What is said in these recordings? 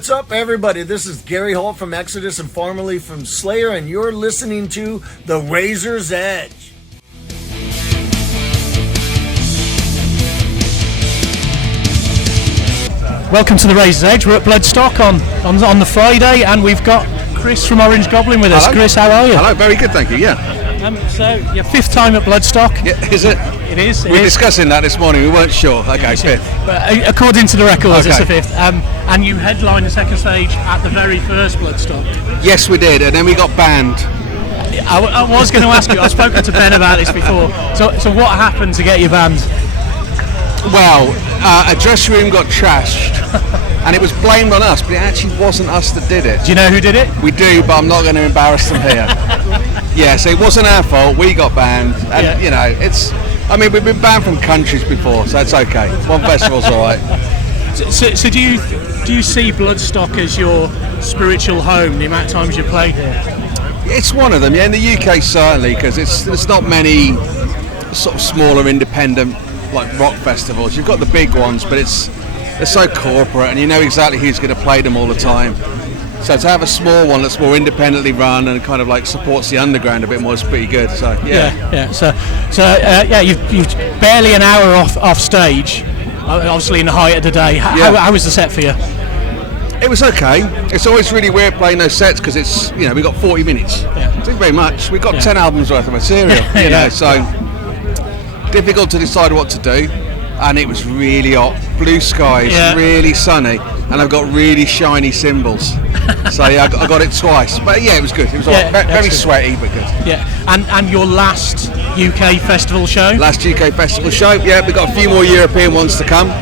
What's up, everybody? This is Gary Holt from Exodus and formerly from Slayer, and you're listening to The Razor's Edge. Welcome to The Razor's Edge. We're at Bloodstock on the Friday, and we've got Chris from Orange Goblin with us. Hello. Chris, how are you? Hello, very good, thank you, yeah. So, your fifth time at Bloodstock. Yeah, is it? It is. We're discussing that this morning, we weren't sure. Okay, fifth. But according to the records, Okay. it's the fifth. And you headlined the second stage at the very first Bloodstock. Yes, we did, and then we got banned. I was going to ask you, I've spoken to Ben about this before. So what happened to get you banned? Well, a dressing room got trashed, and it was blamed on us, but it actually wasn't us that did it. Do you know who did it? We do, but I'm not going to embarrass them here. Yeah, so it wasn't our fault, we got banned, and you know, we've been banned from countries before, so it's okay. One festival's alright. So do you see Bloodstock as your spiritual home, the amount of times you played here? It's one of them, yeah, in the UK certainly, because there's not many sort of smaller independent like rock festivals. You've got the big ones, but they're so corporate, and you know exactly who's going to play them all the time. So to have a small one that's more independently run and kind of like supports the underground a bit more is pretty good. So yeah. So you've barely an hour off stage, obviously in the height of the day. How was the set for you? It was okay. It's always really weird playing those sets because it's, you know, we got 40 minutes. Yeah. Thank you very much. We've got 10 albums worth of material. You know, so difficult to decide what to do. And it was really hot, blue skies, really sunny, and I've got really shiny cymbals. So yeah, I got it twice. But yeah, it was good. It was very sweaty, but good. Yeah, and your last UK festival show? Last UK festival show, yeah. We've got a few more European ones to come.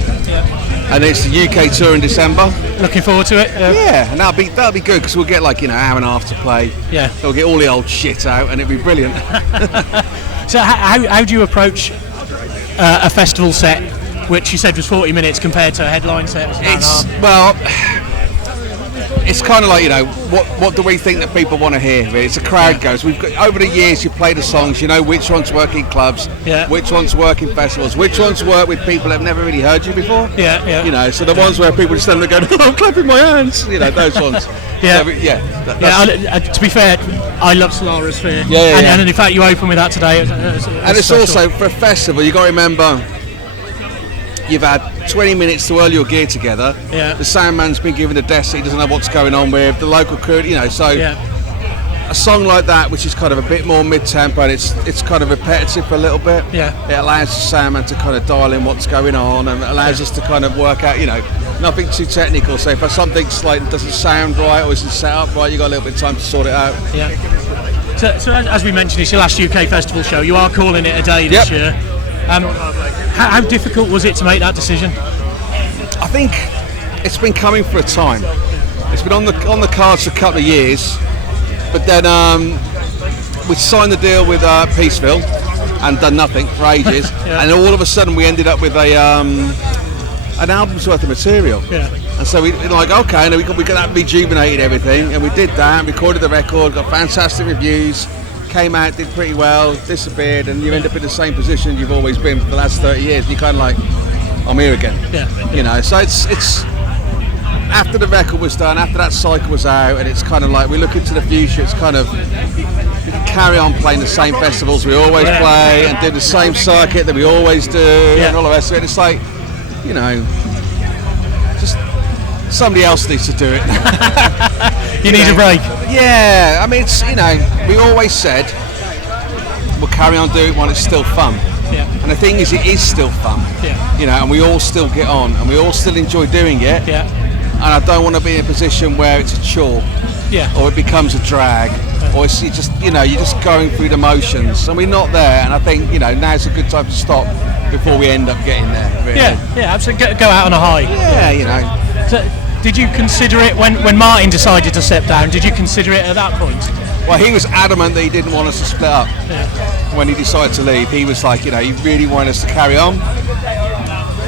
And it's the UK tour in December. Looking forward to it. Yeah, and that'll be good because we'll get like, you know, an hour and a half to play. Yeah. We'll get all the old shit out, and it'll be brilliant. So how do you approach a festival set, which you said was 40 minutes compared to a headline set? It's kind of like, you know, what do we think that people want to hear? It's a crowd goes. We've got, over the years, you play the songs, you know which ones work in clubs, which ones work in festivals, which ones work with people that have never really heard you before. Yeah. You know, so the ones where people just stand there going, oh, I'm clapping my hands. You know, those ones. To be fair, I love Solara Sphere. And in fact, you open with that today. And it's also, for a festival, you've got to remember, you've had 20 minutes to whirl your gear together. Yeah. The sound man's been given a desk that he doesn't know what's going on with. The local crew, you know, so a song like that, which is kind of a bit more mid-tempo and it's kind of repetitive for a little bit. Yeah. It allows the sound man to kind of dial in what's going on, and it allows us to kind of work out, you know, nothing too technical. So if something's like doesn't sound right or isn't set up right, you got a little bit of time to sort it out. Yeah. So as we mentioned, it's your last UK festival show. You are calling it a day this year. How difficult was it to make that decision? I think it's been coming for a time. It's been on the cards for a couple of years, but then we signed the deal with Peaceville and done nothing for ages, and all of a sudden we ended up with an album's worth of material. Yeah. And so we like, okay, and we got that rejuvenated everything, and we did that, recorded the record, got fantastic reviews. Came out, did pretty well, disappeared, and you end up in the same position you've always been for the last 30 years. And you're kind of like, I'm here again. You know, so it's after the record was done, after that cycle was out, and it's kind of like we look into the future. It's kind of we can carry on playing the same festivals we always play and do the same circuit that we always do, and all the rest of it. It's like, you know, just somebody else needs to do it. You need a break. Yeah, I mean, it's, you know, we always said we'll carry on doing it while it's still fun. Yeah. And the thing is, it is still fun. Yeah. You know, and we all still get on, and we all still enjoy doing it. Yeah. And I don't want to be in a position where it's a chore. Yeah. Or it becomes a drag. Or it's you're just going through the motions, and we're not there. And I think, you know, now's a good time to stop before we end up getting there. Really. Yeah, absolutely. Go out on a high. Yeah, you know. So, did you consider it when Martin decided to step down? Did you consider it at that point? Well, he was adamant that he didn't want us to split up. When he decided to leave, he was like, you know, he really wanted us to carry on.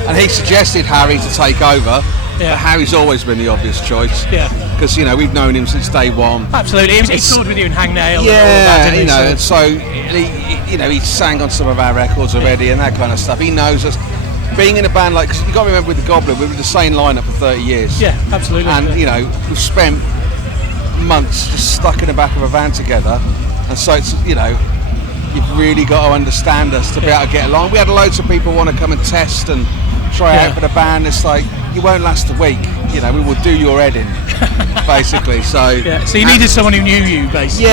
And he suggested Harry to take over. But Harry's always been the obvious choice. Because, you know, we've known him since day one. Absolutely. He toured with you in Hangnail. You know, and so he sang on some of our records already and that kind of stuff. He knows us. being in a band like, cause you got to remember with the Goblin, we were the same lineup for 30 years. Yeah, absolutely. And you know, we've spent months just stuck in the back of a van together, and so it's, you know, you've really got to understand us to be able to get along. We had loads of people want to come and test and try out for the band. It's like, you won't last a week, you know, we will do your head in, basically. So so you needed someone who knew you, basically.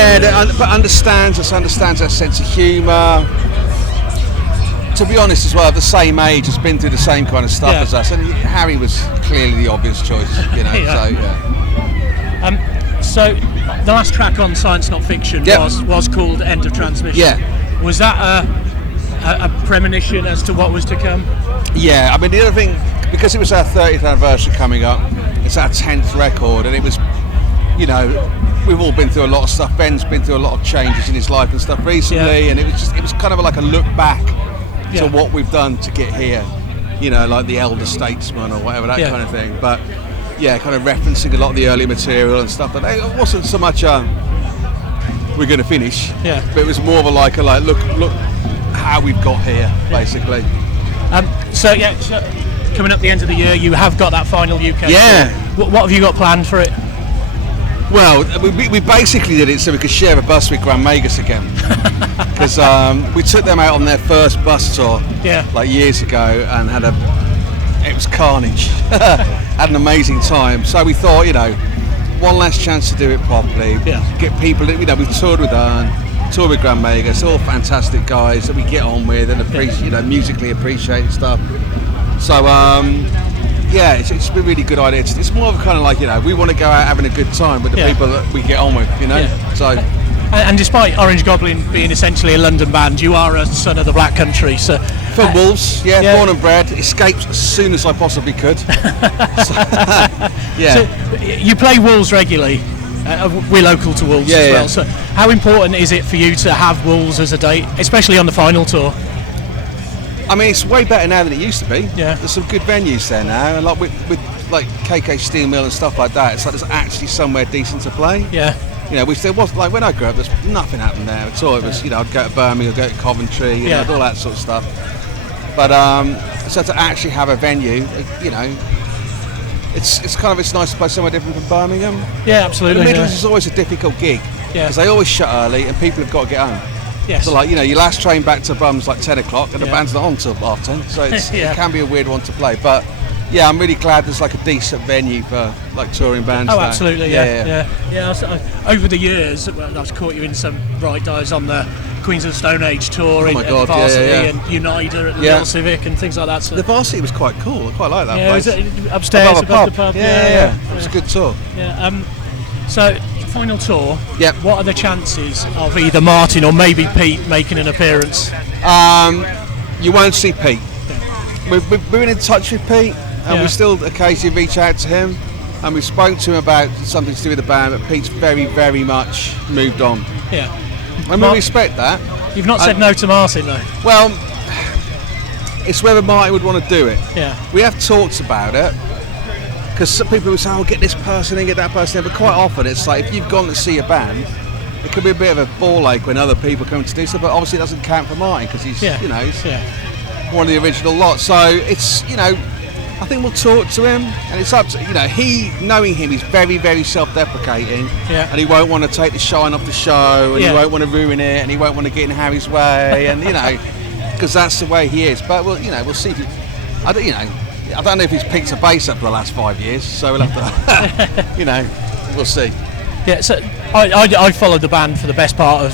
But understands us, understands our sense of humour. To be honest as well, the same age, has been through the same kind of stuff as us, and Harry was clearly the obvious choice, you know. So the last track on Science Not Fiction was called End of Transmission. Yeah. Was that a premonition as to what was to come? Yeah, I mean, the other thing, because it was our 30th anniversary coming up, it's our 10th record, and it was, you know, we've all been through a lot of stuff. Ben's been through a lot of changes in his life and stuff recently, and it was kind of like a look back to what we've done to get here, you know, like the elder statesman or whatever, that kind of thing. But yeah, kind of referencing a lot of the early material and stuff. But it wasn't so much we're going to finish, but it was more of a look how we've got here, basically. So coming up the end of the year, you have got that final UK tour. What have you got planned for it? Well, we basically did it so we could share a bus with Grand Magus again, because we took them out on their first bus tour like years ago, and it was carnage. Had an amazing time. So we thought, you know, one last chance to do it properly. Get people, you know, we've toured with Ern, toured with Grand Magus, all fantastic guys that we get on with and appreciate, you know, musically appreciate and stuff. So it's been a really good idea. It's more of a kind of like, you know, we want to go out having a good time with the people that we get on with, you know. So. And despite Orange Goblin being essentially a London band, you are a son of the Black Country. So from Wolves, born and bred, escaped as soon as I possibly could. So you play Wolves regularly. We're local to Wolves as well. So how important is it for you to have Wolves as a date, especially on the final tour? I mean, it's way better now than it used to be. Yeah. There's some good venues there now, and like with like KK Steel Mill and stuff like that, it's like there's actually somewhere decent to play. Yeah. You know, which there was, like when I grew up, there's nothing happened there at all. It was, you know, I'd go to Birmingham, I'd go to Coventry, you know, all that sort of stuff. But so to actually have a venue, you know, it's nice to play somewhere different from Birmingham. Yeah, absolutely. The Midlands is always a difficult gig because they always shut early and people have got to get home. Yes. So like, you know, your last train back to Brum's like 10 o'clock and the band's not on till 10:30, so it can be a weird one to play. But yeah, I'm really glad there's like a decent venue for like touring bands. Oh, now. Absolutely, yeah. Over the years, I've caught you in some right dives on the Queens of the Stone Age tour, at Varsity and Uniter at the Little Civic and things like that. So. The Varsity was quite cool. I quite like that place. Was it upstairs above the pub? Yeah. It was a good tour. Yeah. So final tour. Yep. What are the chances of either Martin or maybe Pete making an appearance? You won't see Pete. We've been in touch with Pete. And we still occasionally reach out to him, and we spoke to him about something to do with the band, but Pete's very, very much moved on. Yeah. And we respect that. You've not said no to Martin, though? Well, it's whether Martin would want to do it. Yeah. We have talked about it, because some people will say, oh, get this person in, get that person in, but quite often it's like, if you've gone to see a band, it could be a bit of a ball ache when other people come to do stuff, but obviously it doesn't count for Martin, because he's, you know, he's one of the original lot. So it's, you know, I think we'll talk to him, and it's up to, you know, knowing him, he's very, very self-deprecating, and he won't want to take the shine off the show, and he won't want to ruin it, and he won't want to get in Harry's way, and you know, because that's the way he is. But we'll, you know, we'll see. I don't know if he's picked a bass up for the last 5 years, so we'll have to, you know, we'll see. Yeah. So I followed the band for the best part of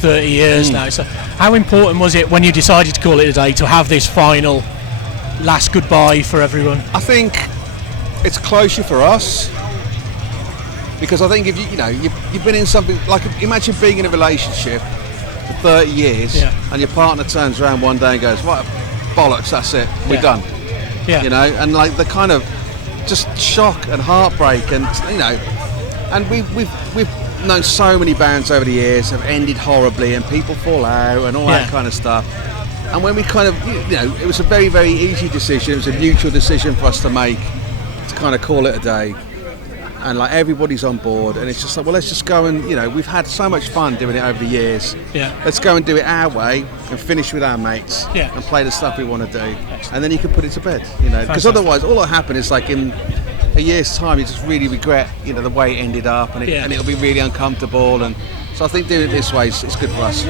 30 years now. So how important was it when you decided to call it a day to have this final last goodbye for everyone? I think it's closure for us, because I think if you've been in something like, imagine being in a relationship for 30 years and your partner turns around one day and goes, "What bollocks, that's it, we're done." You know, and like the kind of just shock and heartbreak, and you know, and we've known so many bands over the years have ended horribly and people fall out and all that kind of stuff. And when we kind of, you know, it was a very, very easy decision. It was a mutual decision for us to make, to kind of call it a day. and like everybody's on board, and it's just like, well, let's just go and, you know, we've had so much fun doing it over the years. Yeah. Let's go and do it our way and finish with our mates. Yeah. And play the stuff we want to do, and then you can put it to bed. You know, because Fantastic. otherwise, all that'll happen is like in a year's time, you just really regret, you know, the way it ended up, and it'll be really uncomfortable. And so I think doing it this way is good for us.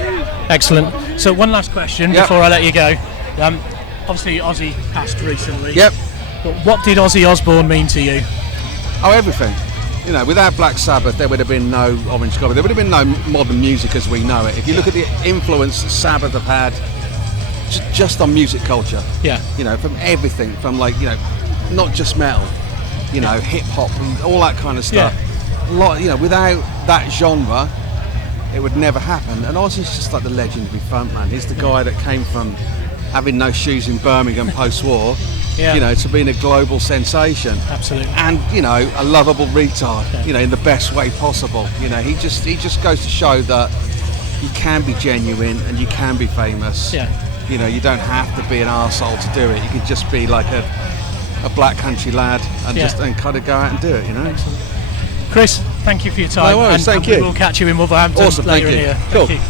Excellent. So one last question Yep. before I let you go. Obviously, Ozzy passed recently. Yep. But what did Ozzy Osbourne mean to you? Oh, everything. You know, without Black Sabbath, there would have been no Orange Goblin. There would have been no modern music as we know it. If you look at the influence that Sabbath have had, just on music culture. Yeah. You know, from everything, from like, you know, not just metal, you know, hip hop and all that kind of stuff. A lot, you know, without that genre, it would never happen. And Ozzy's just like the legendary frontman. He's the guy that came from having no shoes in Birmingham post-war, you know, to being a global sensation. Absolutely. And, you know, a lovable retard, you know, in the best way possible. You know, he just goes to show that you can be genuine and you can be famous. Yeah. You know, you don't have to be an arsehole to do it. You can just be like a black country lad and and kind of go out and do it, you know. Excellent. Chris, thank you for your time. No worries, thank and you. We'll catch you in Wolverhampton Awesome, later thank in you. here. Cool. Thank you.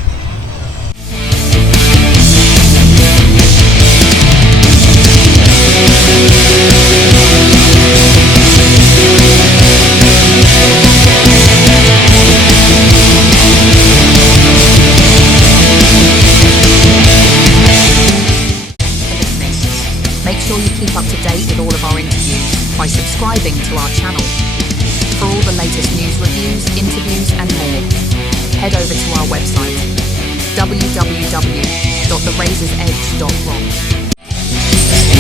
Make sure you keep up to date with all of our interviews by subscribing to our channel. For all the latest news, reviews, interviews and more, head over to our website www.therazorsedge.com.